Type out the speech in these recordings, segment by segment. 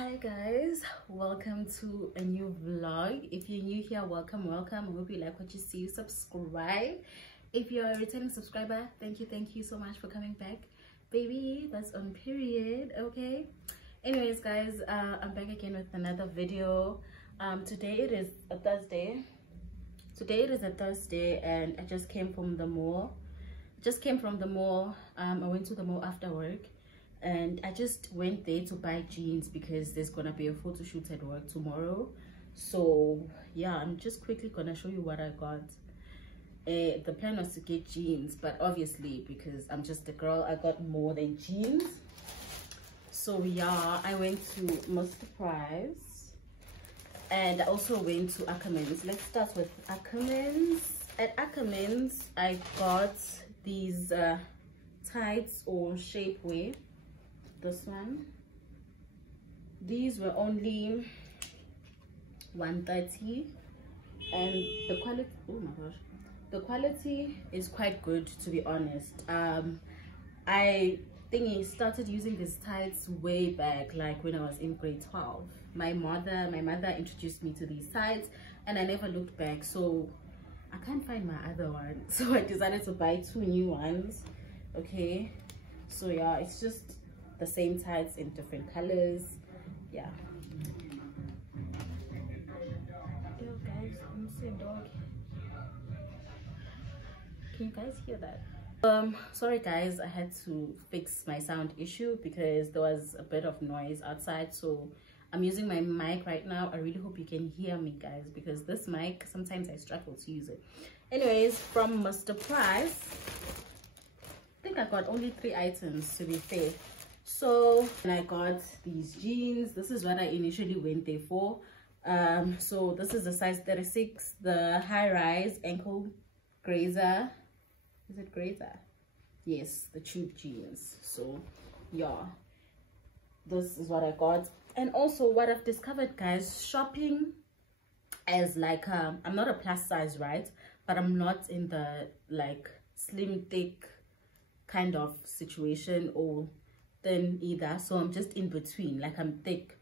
Hi guys, welcome to a new vlog. If you're new here, welcome. I hope you like what you see. Subscribe. If you're a returning subscriber, thank you so much for coming back, baby. That's on period. Okay, anyways guys, I'm back again with another video. Today it is a Thursday. And I just came from the mall. I went to the mall after work, and I just went there to buy jeans because there's gonna be a photo shoot at work tomorrow. So yeah, I'm just quickly gonna show you what I got. The plan was to get jeans, but obviously because I'm just a girl, I got more than jeans. So yeah, I went to Mr. Price, and I also went to Ackermans. Let's start with Ackermans. At Ackermans, I got these tights or shapewear. This one, these were only 130, and the quality, oh my gosh, the quality is quite good, to be honest. I think I started using these tights way back, like when I was in grade 12. My mother introduced me to these tights, and I never looked back. So I can't find my other one, so I decided to buy 2 new ones. Okay, so yeah, it's just the same tights in different colors. Yeah. Yo guys, I'm seeing dog. Can you guys hear that? Sorry guys, I had to fix my sound issue because there was a bit of noise outside. So I'm using my mic right now. I really hope you can hear me guys, because this mic, sometimes I struggle to use it. Anyways, from Mr. Price, I think I got only 3 items, to be fair. So, and I got these jeans. This is what I initially went there for. So this is the size 36, the high rise ankle grazer. Is it grazer? Yes, the tube jeans. So yeah, this is what I got. And also what I've discovered guys, shopping as like I'm not a plus size, right? But I'm not in the like slim thick kind of situation or thin either, so I'm just in between. Like I'm thick.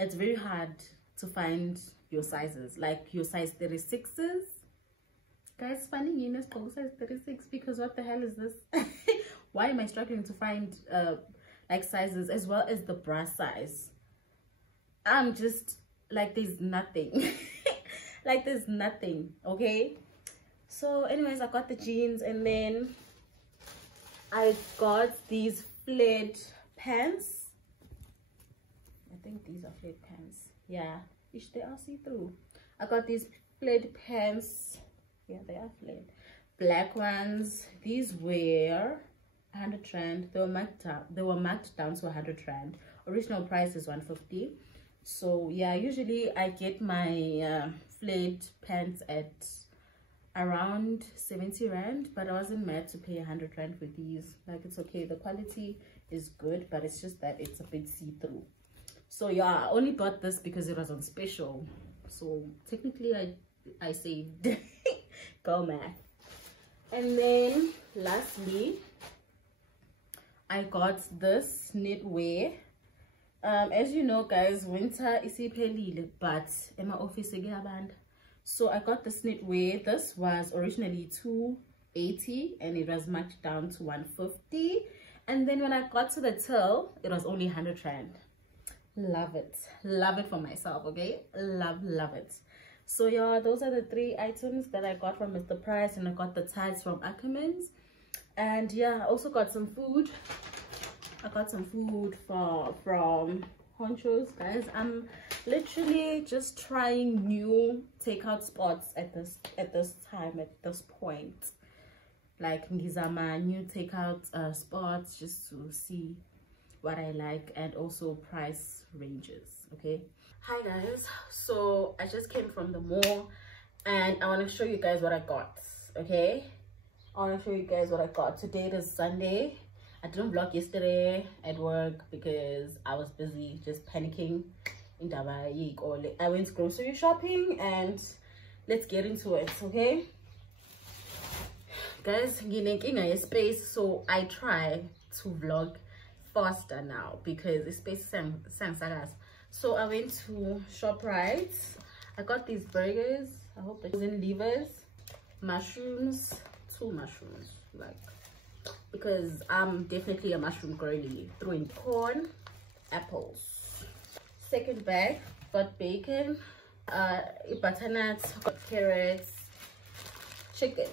It's very hard to find your sizes, like your size 36s. Guys, finding in a size 36, because what the hell is this? Why am I struggling to find like sizes, as well as the bra size? I'm just like, there's nothing. Like there's nothing. Okay, so anyways, I got the jeans, and then I got these flared pants. I think these are flared pants. Yeah, they are see-through. I got these flared pants. Yeah, they are flared. Black ones. These were 100 rand. They were marked down to 100 rand. Original price is 150. So yeah, usually I get my flared pants at around 70 rand, but I wasn't mad to pay 100 rand for these. Like, it's okay, the quality is good, but it's just that it's a bit see-through. So yeah, I only bought this because it was on special, so technically I saved. Go math. And then lastly, I got this knitwear. As you know guys, winter is iphelile, but in my office again. So I got this knitwear. This was originally 280 and it was marked down to 150. And then when I got to the till, it was only 100 rand. Love it for myself. Okay, love it. So yeah, those are the 3 items that I got from Mr. Price, and I got the tights from Ackermans. And yeah, I also got some food. I got some food from Honchos, guys. I'm literally just trying new takeout spots at this point. Like ngizama new takeout spots just to see what I like, and also price ranges. Okay, hi guys, so I just came from the mall and I want to show you guys what I got. Okay, I want to show you guys what I got. Today is Sunday. I didn't vlog yesterday at work because I was busy just panicking. I went grocery shopping, and let's get into it. Okay guys, nginenkinga yespace, so I try to vlog faster now because space sangisakas So I went to ShopRite. I got these burgers. I hope they're in levers, mushrooms, 2 mushrooms, like, because I'm definitely a mushroom girly. Throwing corn, apples. Second bag, got bacon, butternut, got carrots, chicken.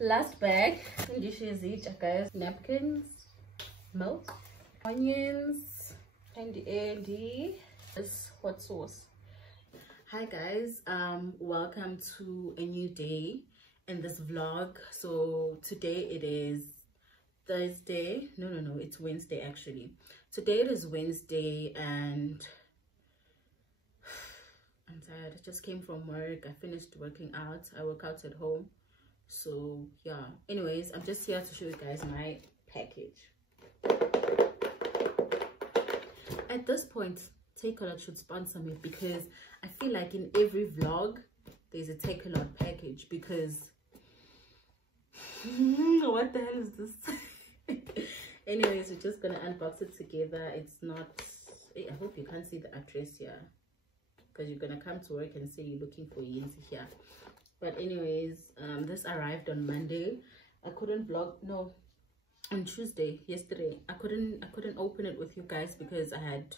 Last bag, dishes each, guys. Napkins, milk, onions, and this hot sauce. Hi guys, welcome to a new day in this vlog. So today it is Thursday. No, it's Wednesday actually. Today it is Wednesday and I'm tired. I just came from work. I finished working out. I work out at home. So yeah, anyways, I'm just here to show you guys my package. At this point, Takealot should sponsor me, because I feel like in every vlog there's a Takealot package, because what the hell is this? Anyways, we're just gonna unbox it together. It's not, I hope you can't see the address here, because you're gonna come to work and say you're looking for Yenzi here. But anyways, this arrived on Monday. I couldn't vlog, no, on Tuesday, yesterday. I couldn't open it with you guys because I had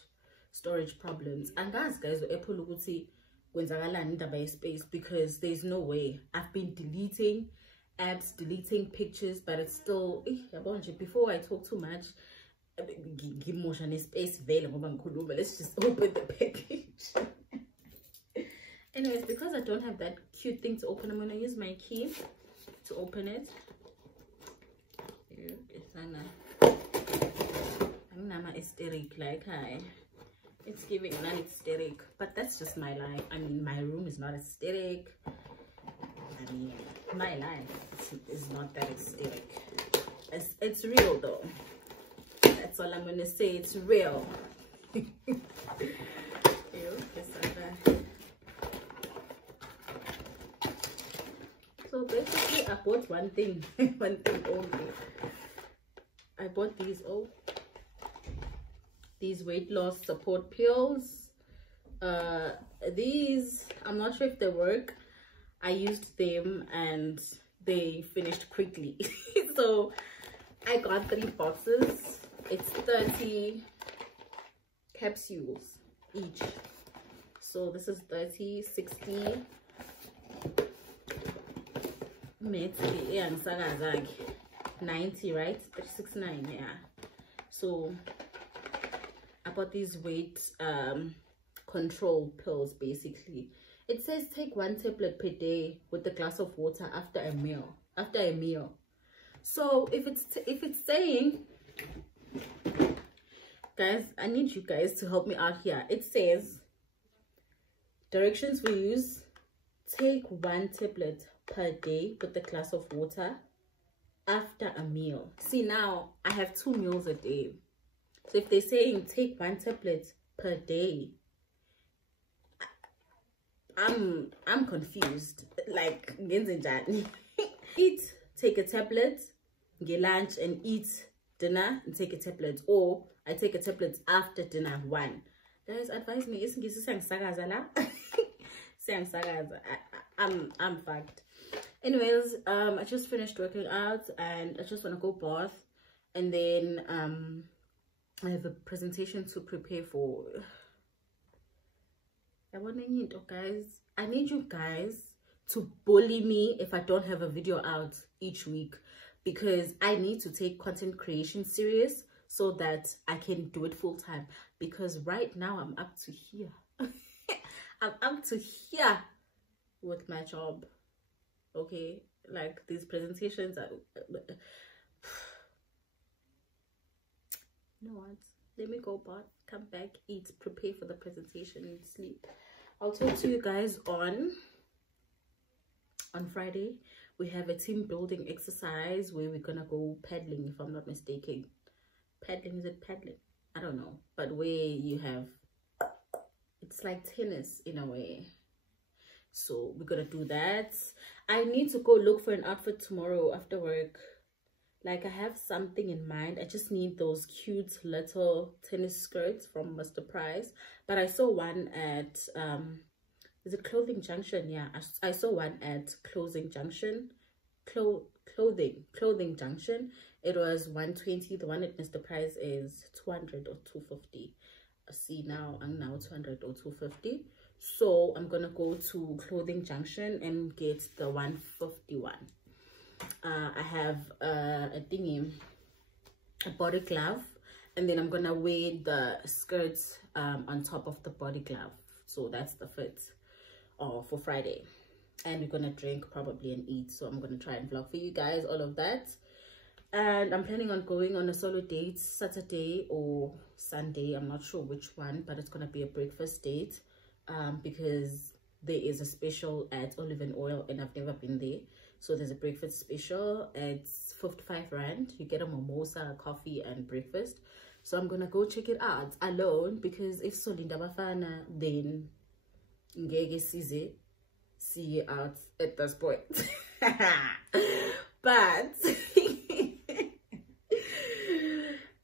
storage problems. And guys, Apple Luguti by space, because there's no way. I've been deleting apps, deleting pictures, but it's still before I talk too much. Give motion space available. Let's just open the package. Anyways, because I don't have that cute thing to open, I'm gonna use my key to open it. I'm hysteric, like it's giving non-hysteric, but that's just my life. I mean, my room is not hysteric. I mean, my life is not that hysteric. It's real though. That's all I'm gonna say. It's real. So basically, I bought one thing, one thing only. I bought these weight loss support pills. These, I'm not sure if they work. I used them and they finished quickly. So I got 3 boxes. It's 30 capsules each. So this is 30, 60. 90, right? 369, yeah. So I got these weight control pills. Basically, it says take 1 tablet per day with a glass of water after a meal. So if it's saying, guys, I need you guys to help me out here. It says directions for use: take 1 tablet per day with a glass of water after a meal. See, now I have 2 meals a day. So if they're saying take 1 tablet per day, I'm confused. Like, eat, take a tablet, get lunch and eat dinner and take a tablet, or I take a tablet after dinner 1. Guys, advise me. I'm fucked. Anyways, I just finished working out and I just want to go bath, and then I have a presentation to prepare for. Guys, I need you guys to bully me if I don't have a video out each week, because I need to take content creation serious so that I can do it full time, because right now I'm up to here. I'm up to here with my job. Okay, like these presentations are you know what, let me go bath, come back, eat, prepare for the presentation and sleep. I'll talk to you guys on Friday. We have a team building exercise where we're gonna go paddling, if I'm not mistaken. Paddling, is it paddling? I don't know, but where you have, it's like tennis in a way. So we're gonna do that. I need to go look for an outfit tomorrow after work. Like, I have something in mind. I just need those cute little tennis skirts from Mr. Price. But I saw one at is it Clothing Junction? Yeah, I saw one at Clothing Junction. Clothing Junction. It was 120. The one at Mr. Price is 200 or 250. See, now I'm now 200 or 250. So I'm gonna go to Clothing Junction and get the 151. I have a thingy, a body glove, and then I'm gonna wear the skirts on top of the body glove. So that's the fit for Friday. And we're gonna drink probably and eat. So I'm gonna try and vlog for you guys all of that. And I'm planning on going on a solo date Saturday or Sunday. I'm not sure which one, but it's gonna be a breakfast date because there is a special at Olive and Oil and I've never been there. So there's a breakfast special. It's 55 Rand. You get a mimosa, a coffee, and breakfast. So I'm gonna go check it out alone because if Solinda Bafana, then ngeke see you out at this point. But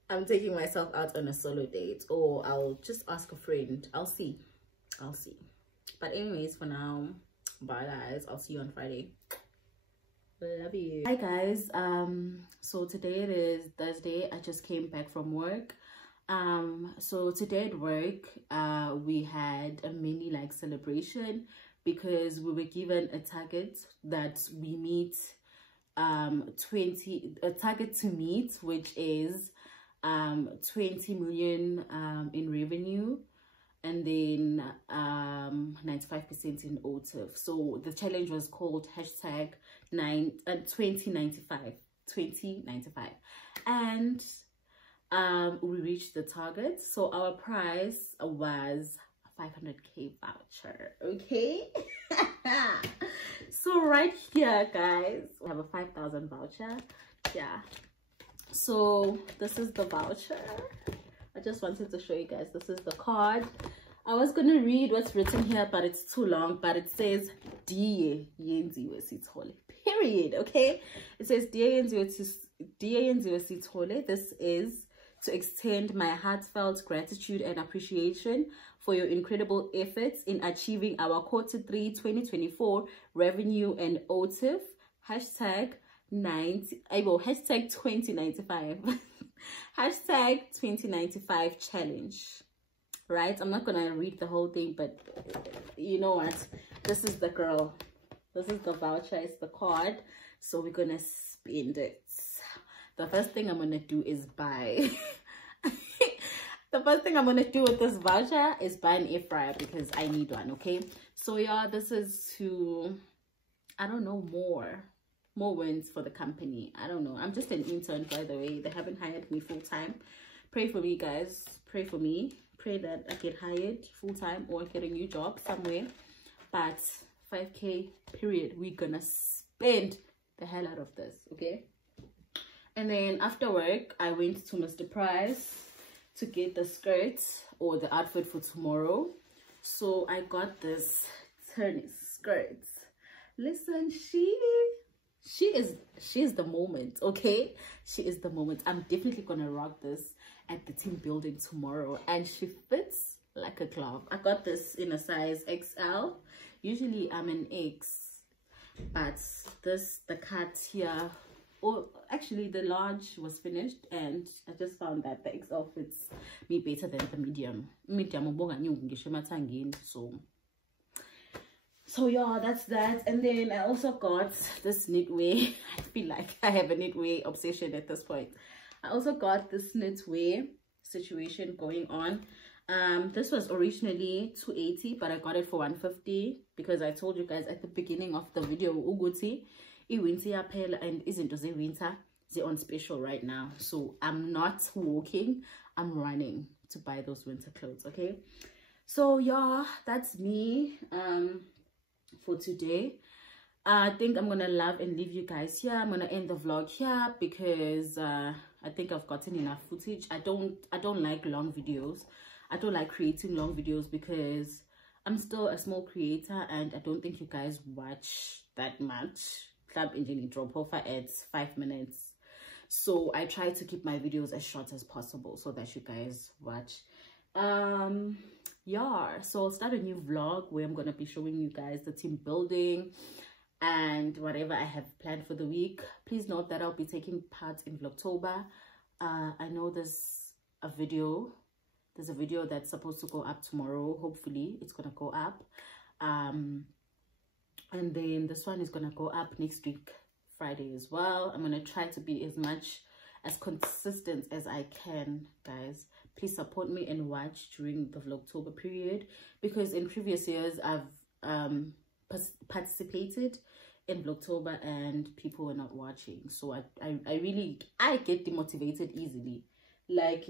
I'm taking myself out on a solo date, or I'll just ask a friend. I'll see. But anyways, for now, bye guys. I'll see you on Friday. Love you. Hi guys. So today it is Thursday. I just came back from work. So today at work, we had a mini like celebration because we were given a target that we meet a target to meet, which is 20 million in revenue, and then 95% in OTIF. So the challenge was called hashtag 2095, and we reached the target. So our prize was 500k voucher. Okay. So right here guys, we have a 5,000 voucher. Yeah, so this is the voucher. I just wanted to show you guys. This is the card. I was gonna read what's written here, but it's too long. But it says Diye Yenziwe Sithole, period. Okay, it says Diye Yenziwe Sithole. This is to extend my heartfelt gratitude and appreciation for your incredible efforts in achieving our Q3 2024 revenue and OTIF. Hashtag 2095. Hashtag 2095 challenge. Right? I'm not gonna read the whole thing, but you know what? This is the girl. This is the voucher. It's the card. So we're gonna spend it. The first thing I'm gonna do is buy. The first thing I'm gonna do with this voucher is buy an air fryer because I need one. Okay, so yeah, this is to, I don't know, more wins for the company. I don't know, I'm just an intern, by the way. They haven't hired me full-time. Pray for me guys, pray for me, pray that I get hired full-time or get a new job somewhere. But 5k period, we're gonna spend the hell out of this. Okay, and then after work I went to Mr. Price to get the skirts or the outfit for tomorrow. So I got this tennis skirts. Listen, she is the moment. Okay, she is the moment. I'm definitely gonna rock this at the team building tomorrow, and she fits like a glove. I got this in a size XL. Usually I'm an X, but the cut here, or actually the large was finished, and I just found that the XL fits me better than the medium. So yeah, that's that. And then I also got this knitwear. I feel like I have a knitwear obsession at this point. I also got this knitwear situation going on. This was originally 280, but I got it for 150 because I told you guys at the beginning of the video Uguti winter yaphela and izinto ze-winter they're on special right now. So I'm not walking, I'm running to buy those winter clothes. Okay, so yeah, that's me for today. I think I'm gonna love and leave you guys here. I'm gonna end the vlog here because I think I've gotten enough footage. I don't like long videos. I don't like creating long videos because I'm still a small creator and I don't think you guys watch that much. Club engine drop off at 5 minutes. So I try to keep my videos as short as possible so that you guys watch. Yeah, so I'll start a new vlog where I'm gonna be showing you guys the team building and whatever I have planned for the week. Please note that I'll be taking part in Vlogtober. I know there's a video that's supposed to go up tomorrow. Hopefully it's gonna go up, and then this one is gonna go up next week Friday as well. I'm gonna try to be as consistent as I can, guys. Please support me and watch during the Vlogtober period, because in previous years I've participated in Vlogtober and people were not watching. So I get demotivated easily, like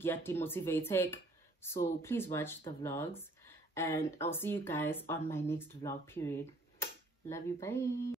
get demotivated. So please watch the vlogs and I'll see you guys on my next vlog period. Love you, bye.